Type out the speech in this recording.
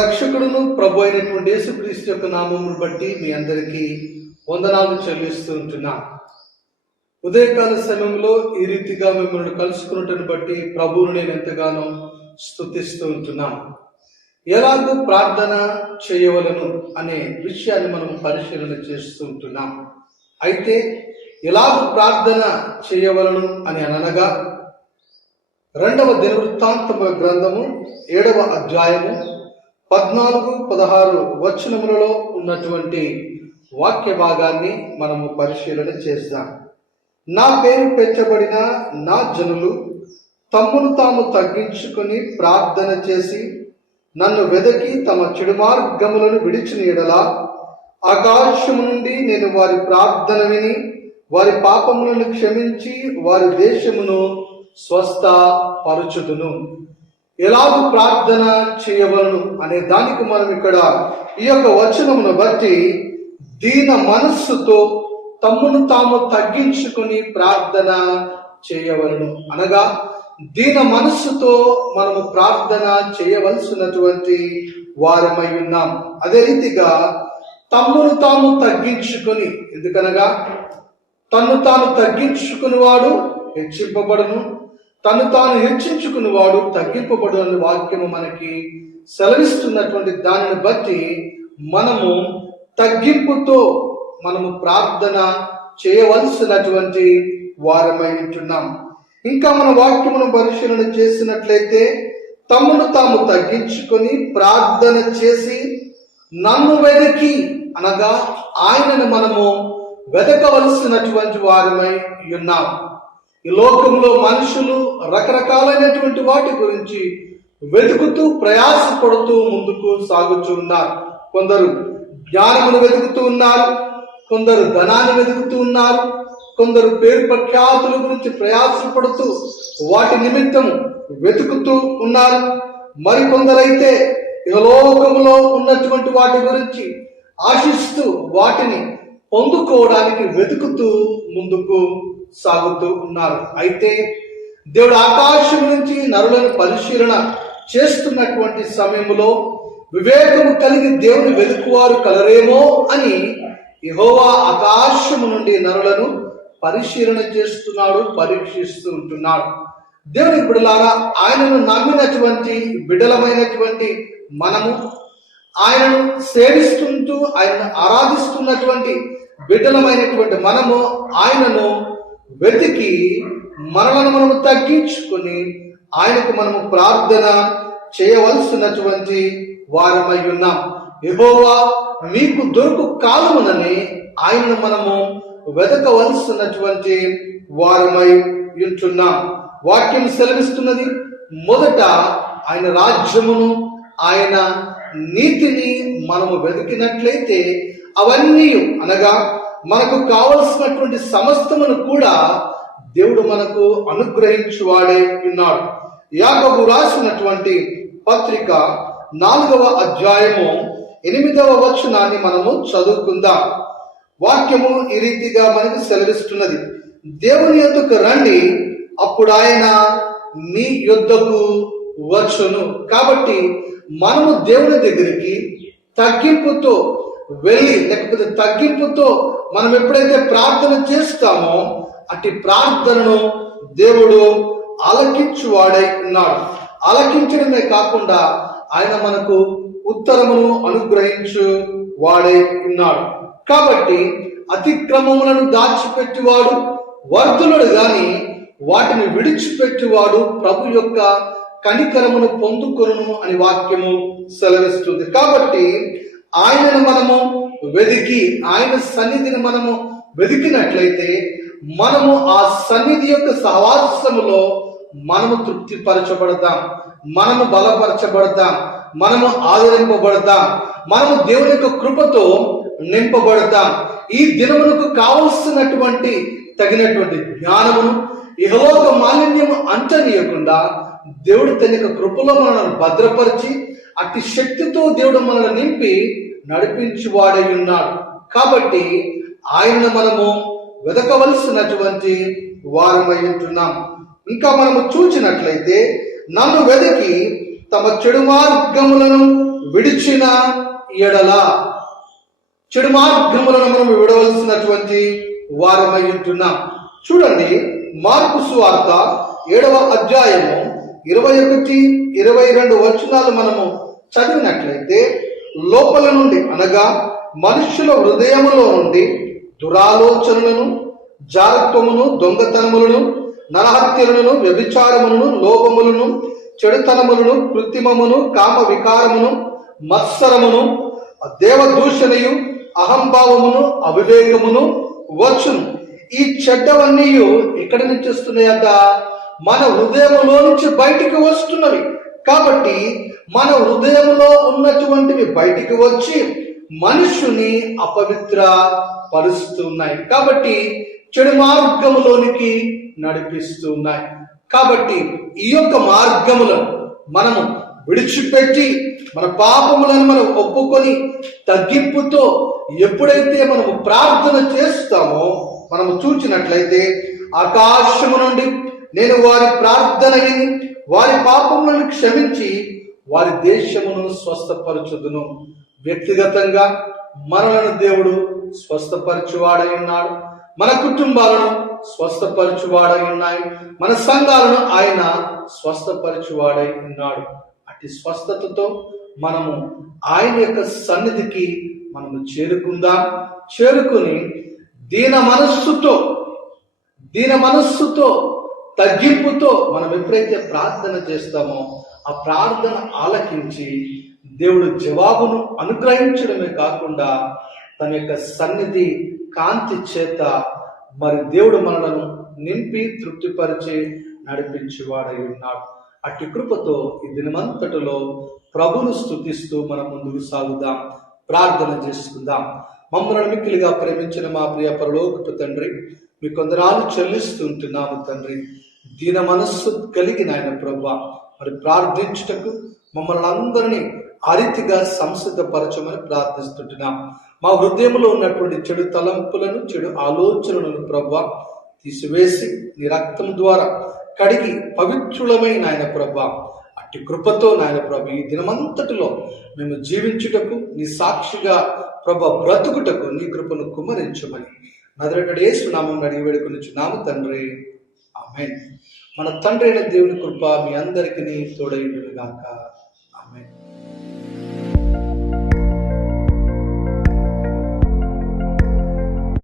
రక్షకుడును ప్రభు అయినటువంటి యేసుక్రీస్తు యొక్క నామమును బట్టి మీ అందరికీ వందనాలు చెల్లిస్తూ ఉంటున్నా ఉదయకాల సమయంలో ఈ రీతిగా మిమ్మల్ని కలుసుకున్నటను బట్టి ప్రభువును నేను ఎంతగానో స్థుతిస్తూ ఉంటున్నా ఎలాగూ ప్రార్థన చేయవలను అనే విషయాన్ని మనం పరిశీలన చేస్తూ ఉంటున్నాం అయితే ఎలాగూ ప్రార్థన చేయవలను అని అనగా రెండవ దినవృత్తాంతమ గ్రంథము ఏడవ అధ్యాయము పద్నాలుగు పదహారు వచనములలో ఉన్నటువంటి వాక్య భాగాన్ని మనము పరిశీలన చేద్దాం నా పేరు పెంచబడిన నా జనులు తమ్మును తాము తగ్గించుకుని ప్రార్థన చేసి నన్ను వెదకి తమ చెడు మార్గములను విడిచిన ఎడలా ఆకాశము నుండి నేను వారి ప్రార్థన విని వారి పాపములను క్షమించి వారి దేశమును స్వస్థ పరుచుదును ఎలాగూ ప్రార్థన చేయవలను అనే దానికి మనం ఇక్కడ ఈ యొక్క వచనమును బట్టి దీన మనస్సుతో తమ్మును తాము తగ్గించుకుని ప్రార్థన చేయవలను అనగా దీన మనస్సుతో మనము ప్రార్థన చేయవలసినటువంటి వారమై ఉన్నాం అదే రీతిగా తమ్మును తాము తగ్గించుకుని ఎందుకనగా తన్ను తాను తగ్గించుకుని వాడు హెచ్చింపబడను తను తాను హెచ్చించుకుని వాడు తగ్గింపబడు అనే వాక్యము మనకి సెలవిస్తున్నటువంటి దానిని బట్టి మనము తగ్గింపుతో మనము ప్రార్థన చేయవలసినటువంటి వారమై ఉంటున్నాం ఇంకా మన వాక్యమును పరిశీలన చేసినట్లయితే తమను తాము తగ్గించుకొని ప్రార్థన చేసి నన్ను వెదకి అనగా ఆయనను మనము వెదకవలసినటువంటి వారమై ఉన్నాం ఈ లోకంలో మనుషులు రకరకాలైనటువంటి వాటి గురించి వెతుకుతూ ప్రయాస పడుతూ ముందుకు సాగుతూ ఉన్నారు కొందరు జ్ఞానమును వెతుకుతూ ఉన్నారు కొందరు ధనాన్ని వెతుకుతూ ఉన్నారు కొందరు పేరు ప్రఖ్యాతుల గురించి ప్రయాసపడుతూ వాటి నిమిత్తం వెతుకుతూ ఉన్నారు మరికొందరైతే లోకంలో ఉన్నటువంటి వాటి గురించి ఆశిస్తూ వాటిని పొందుకోవడానికి వెతుకుతూ ముందుకు సాగుతూ ఉన్నారు అయితే దేవుడు ఆకాశం నుంచి నరులను పరిశీలన చేస్తున్నటువంటి సమయంలో వివేకము కలిగి దేవుని వెలుకువారు కలరేమో అని యహోవా ఆకాశము నుండి నరులను పరిశీలన చేస్తున్నాడు పరీక్షిస్తూ ఉంటున్నాడు దేవుని బిడలారా ఆయనను నమ్మినటువంటి బిడలమైనటువంటి మనము ఆయనను సేవిస్తుంటూ ఆయనను ఆరాధిస్తున్నటువంటి బిడ్డలమైనటువంటి మనము ఆయనను వెతికి మనలను మనము తగ్గించుకొని ఆయనకు మనము ప్రార్థన చేయవలసినటువంటి వారమై ఉన్నాం ఎబోవా మీకు దొరుకు కాలమునని ఆయనను మనము వెతకవలసినటువంటి వారమై ఉంటున్నాం వాక్యం సెలవిస్తున్నది మొదట ఆయన రాజ్యమును ఆయన నీతిని మనము వెతికినట్లయితే అవన్నీ అనగా మనకు కావలసినటువంటి సమస్తమును కూడా దేవుడు మనకు అనుగ్రహించువాడే ఉన్నాడు యాగబు రాసినటువంటి పత్రిక నాలుగవ అధ్యాయము ఎనిమిదవ వచనాన్ని మనము చదువుకుందాం వాక్యము ఈ రీతిగా మనకు సెలవిస్తున్నది దేవుని ఎందుకు రండి అప్పుడు ఆయన మీ యుద్ధకు వచ్చును కాబట్టి మనము దేవుని దగ్గరికి తగ్గింపుతో వెళ్ళి లేకపోతే తగ్గింపుతో మనం ఎప్పుడైతే ప్రార్థన చేస్తామో అటు ప్రార్థనను దేవుడు వాడై ఉన్నాడు అలకించడమే కాకుండా ఆయన మనకు ఉత్తరమును అనుగ్రహించు వాడై ఉన్నాడు కాబట్టి అతిక్రమములను దాచిపెట్టివాడు వర్ధులుడు గాని వాటిని విడిచిపెట్టివాడు ప్రభు యొక్క కనికరమును పొందుకొను అని వాక్యము సెలవిస్తుంది కాబట్టి ఆయనను మనము వెదికి ఆయన సన్నిధిని మనము వెదికినట్లయితే మనము ఆ సన్నిధి యొక్క సహవాసములో మనము తృప్తిపరచబడతాం మనము బలపరచబడతాం మనము ఆదరింపబడతాం మనము దేవుని యొక్క కృపతో నింపబడతాం ఈ దినమునకు కావలసినటువంటి తగినటువంటి జ్ఞానమును ఇహలోక మాలిన్యము అంచనీయకుండా దేవుడి తన యొక్క కృపలో మనల్ని భద్రపరిచి అతి శక్తితో దేవుడు మనల్ని నింపి నడిపించి వాడై ఉన్నాడు కాబట్టి ఆయన మనము వెదకవలసినటువంటి వారమై ఉంటున్నాం ఇంకా మనము చూసినట్లయితే నన్ను వెదకి తమ చెడు మార్గములను విడిచిన ఎడల చెడు మార్గములను మనం విడవలసినటువంటి వారమై ఉంటున్నాం చూడండి మార్పు సువార్త ఏడవ అధ్యాయము ఇరవై ఒకటి ఇరవై రెండు వచనాలు మనము చదివినట్లయితే లోపల నుండి అనగా మనుష్యుల హృదయములో నుండి దురాలోచనలను జారత్వమును దొంగతనములను నరహత్యలను వ్యభిచారములను లోభములను చెడుతనములను కృత్రిమమును కామ వికారమును మత్సరమును దేవదూషణయు అహంభావమును అవివేకమును వచ్చును ఈ చెడ్డవన్నీ ఎక్కడి నుంచి వస్తున్నాయట మన హృదయంలో నుంచి బయటికి వస్తున్నవి కాబట్టి మన హృదయంలో ఉన్నటువంటివి బయటికి వచ్చి మనుషుని అపవిత్ర పరుస్తున్నాయి కాబట్టి చెడు మార్గములోనికి నడిపిస్తున్నాయి కాబట్టి ఈ యొక్క మార్గములను మనము విడిచిపెట్టి మన పాపములను మనం ఒప్పుకొని తగ్గింపుతో ఎప్పుడైతే మనము ప్రార్థన చేస్తామో మనము చూచినట్లయితే ఆకాశము నుండి నేను వారి ప్రార్థనని వారి పాపములను క్షమించి వారి దేశమును స్వస్థపరచుదును వ్యక్తిగతంగా మనలను దేవుడు స్వస్థపరచువాడై ఉన్నాడు మన కుటుంబాలను స్వస్థపరచువాడై ఉన్నాయి మన సంఘాలను ఆయన స్వస్థపరచువాడై ఉన్నాడు అటు స్వస్థతతో మనము ఆయన యొక్క సన్నిధికి మనము చేరుకుందాం చేరుకుని దీన మనస్సుతో దీన మనస్సుతో తగ్గింపుతో మనం ఎప్పుడైతే ప్రార్థన చేస్తామో ఆ ప్రార్థన ఆలకించి దేవుడు జవాబును అనుగ్రహించడమే కాకుండా తన యొక్క సన్నిధి కాంతి చేత మరి దేవుడు మనలను నింపి తృప్తిపరిచి నడిపించేవాడై ఉన్నాడు అట్టి కృపతో ఈ దినమంతటిలో ప్రభును స్థుతిస్తూ మన ముందుకు సాగుదాం ప్రార్థన చేసుకుందాం మమ్మల్ని మిక్కిలిగా ప్రేమించిన మా ప్రియ పరలోకపు తండ్రి మీ కొందరాలు చెల్లిస్తుంటున్నాము తండ్రి దీన మనస్సు కలిగిన ఆయన ప్రభు మరి ప్రార్థించుటకు మమ్మల్ని అందరినీ అరితిగా సంసిద్ధపరచమని ప్రార్థిస్తుంటున్నాం మా హృదయంలో ఉన్నటువంటి చెడు తలంపులను చెడు ఆలోచనలను ప్రభు తీసివేసి నీ రక్తం ద్వారా కడిగి పవిత్రులమైన ఆయన ప్రభు అట్టి కృపతో నాయన ప్రభు ఈ దినమంతటిలో మేము జీవించుటకు నీ సాక్షిగా ప్రభ బ్రతుకుటకు నీ కృపను కుమరించమని నదరటడే సునామం అడిగి వేడుకొనిచున్నాము తండ్రి ఆమె మన తండ్రి అయిన దేవుని కృప మీ అందరికీ తోడైండుగాక ఆమె